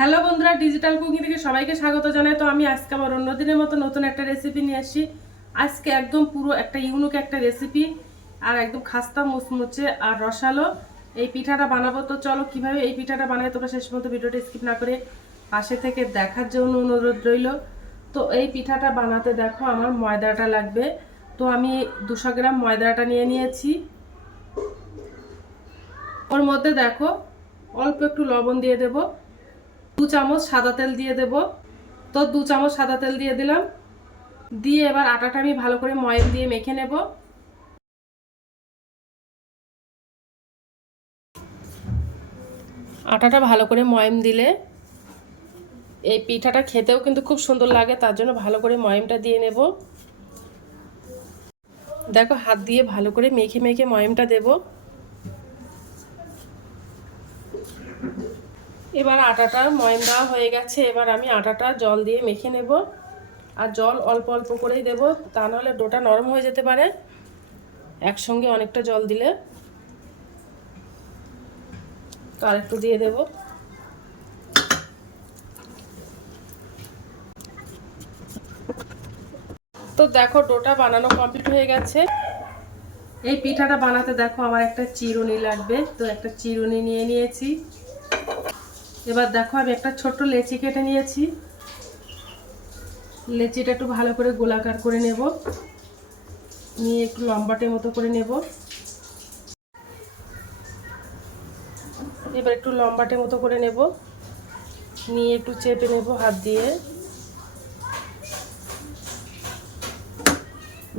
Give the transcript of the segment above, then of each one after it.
Hello বন্ধুরা, digital cooking থেকে সবাইকে স্বাগত জানাই। তো আমি আজকে আমার অন্যদিনের মতো নতুন একটা রেসিপি নিয়ে আসি। আজকে একদম পুরো একটা ইউনিক একটা রেসিপি, আর একদম খাস্তা মুচমুচে আর রসালো এই পিঠাটা বানাবো। তো চলো কিভাবে এই পিঠাটা বানাই তোমরা শেষ পর্যন্ত ভিডিওটা স্কিপ না করে পাশে থেকে দেখার জন্য অনুরোধ রইল। তো এই পিঠাটা বানাতে দেখো আমার ময়দাটা লাগবে। তো আমি 200 গ্রাম ময়দাটা নিয়ে নিয়েছি। ওর মধ্যে দেখো অল্প একটু লবণ দিয়ে দেবো, 2 চামচ সাদা তেল দিয়ে দেব। তো 2 চামচ সাদা তেল দিয়ে দিলাম। দিয়ে এবার আটাটা আমি ভালো করে ময়ম দিয়ে মেখে নেব। আটাটা ভালো করে ময়ম দিলে এই পিঠাটা খেতেও কিন্তু খুব সুন্দর লাগে, তার জন্য ভালো করে ময়মটা দিয়ে নেব। দেখো হাত দিয়ে ভালো করে মেখে মেখে ময়মটা দেব। এবার আটাটা ময়ম দেওয়া হয়ে গেছে। এবার আমি আটাটা জল দিয়ে মেখে নেব, আর জল অল্প অল্প করেই দেব, তা নাহলে ডোটা নরম হয়ে যেতে পারে একসঙ্গে অনেকটা জল দিলে। তো আরেকটু দিয়ে দেব। তো দেখো ডোটা বানানো কমপ্লিট হয়ে গেছে। এই পিঠাটা বানাতে দেখো আমার একটা চিরুনি লাগবে, তো একটা চিরুনি নিয়ে নিয়েছি। এবার দেখো আমি একটা ছোট্ট লেচি কেটে নিয়েছি। লেচিটা একটু ভালো করে গোলাকার করে নেব, নিয়ে একটু লম্বাটে মতো করে নেব। এবার একটু লম্বাটে মতো করে নেব, নিয়ে একটু চেপে নেব হাত দিয়ে।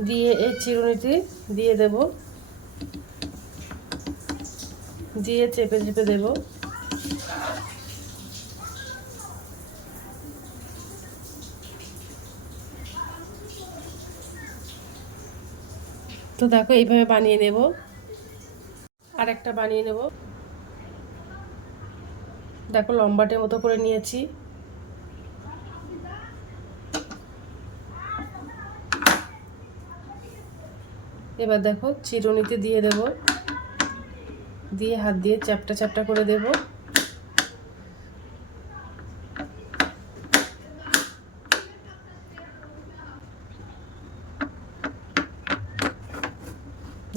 দিয়ে এই চিরুনিটি দিয়ে দেব, দিয়ে চেপে চেপে দেব। তো দেখো এইভাবে বানিয়ে নেব। আর একটা বানিয়ে নেব। দেখো লম্বাটে মতো করে নিয়েছি। এবার দেখো চিরুনিতে দিয়ে দেব, দিয়ে হাত দিয়ে চ্যাপটা চ্যাপটা করে দেব।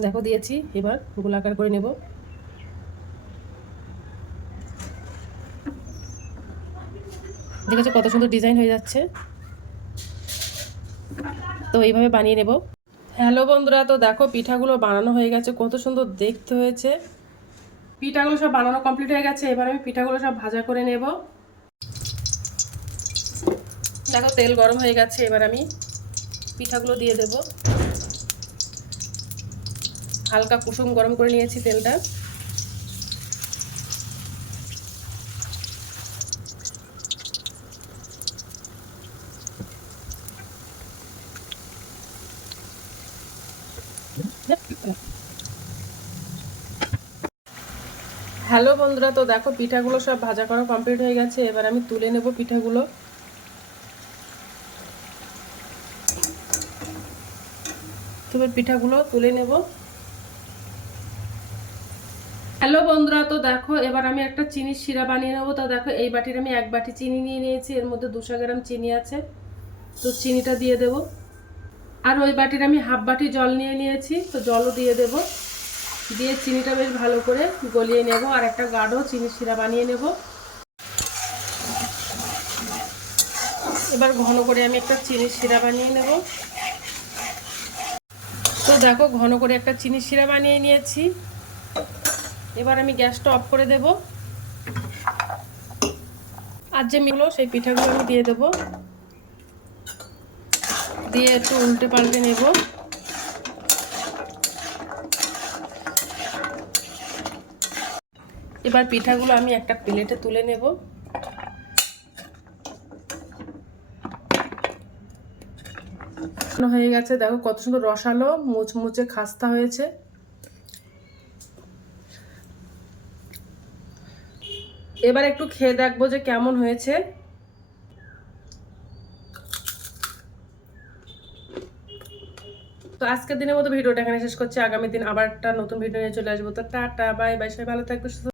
দেখো দিয়েছি। এবার গোলাকার করে নেব। দেখেছো কত সুন্দর ডিজাইন হয়ে যাচ্ছে। তো এইভাবে বানিয়ে নেব। হ্যালো বন্ধুরা, তো দেখো পিঠাগুলো বানানো হয়ে গেছে, কত সুন্দর দেখতে হয়েছে। পিঠাগুলো সব বানানো কমপ্লিট হয়ে গেছে। এবার আমি পিঠাগুলো সব ভাজা করে নেব। দেখো তেল গরম হয়ে গেছে। এবার আমি পিঠাগুলো দিয়ে দেব। হালকা কুসুম গরম করে নিয়েছি তেলটা। হ্যালো বন্ধুরা, তো দেখো পিঠাগুলো সব ভাজা করা কমপ্লিট হয়ে গেছে। এবার আমি তুলে নেব পিঠাগুলো। তবে পিঠাগুলো তুলে নেব। হ্যালো বন্ধুরা, তো দেখো এবার আমি একটা চিনির শিরা বানিয়ে নেবো। তো দেখো এই বাটির আমি 1 বাটি চিনি নিয়ে নিয়েছি, এর মধ্যে 200 গ্রাম চিনি আছে। তো চিনিটা দিয়ে দেব। আর ওই বাটির আমি হাফ বাটি জল নিয়ে নিয়েছি, তো জলও দিয়ে দেব। দিয়ে চিনিটা বেশ ভালো করে গলিয়ে নেব, আর একটা গাঢ় চিনির শিরা বানিয়ে নেব। এবার ঘন করে আমি একটা চিনির শিরা বানিয়ে নেব। তো দেখো ঘন করে একটা চিনির শিরা বানিয়ে নিয়েছি। এবার আমি গ্যাসটা অফ করে দেব। আর যে মিলো সেই পিঠাগুলো আমি দিয়ে দেব, দিয়ে একটু উল্টে পাল্টে নেব। এবার পিঠাগুলো আমি একটা প্লেটে তুলে নেব। হয়ে গেছে। দেখো কত সুন্দর রসালো মুচমুচে খাস্তা হয়েছে। এবার একটু খেয়ে দেখবো যে কেমন হয়েছে। তো আজকের দিনের মতো ভিডিওটা এখানে শেষ করছি। আগামী দিন আবার একটা নতুন ভিডিও নিয়ে চলে আসবো। তো টাটা বাই বাই, সবাই ভালো থাকবে।